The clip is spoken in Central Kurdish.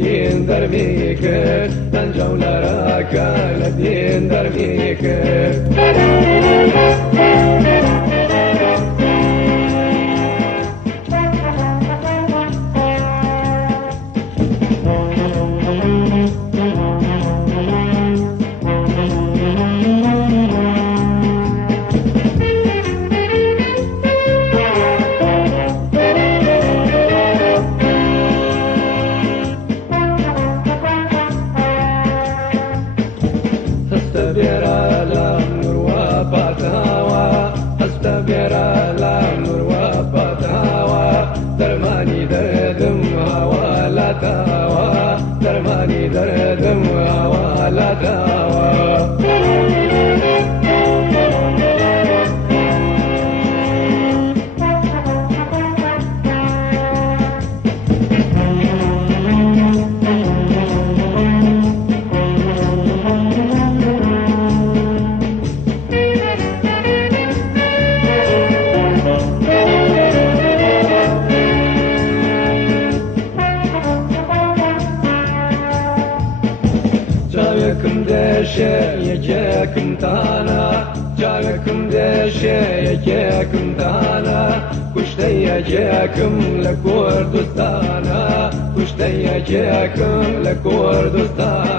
لدين دربيك تنجو لراك لدين دربيك استبير الأمر وباتهاوى استبير الأمر وباتهاوى درماني دردم هوا لا تهوى درماني دردم هوا لا تهوى جايكم دشة يجاكم تانا جايكم دشة يجاكم تانا كشتي يجاكم لكردستانا كشتي يجاكم لكردستانا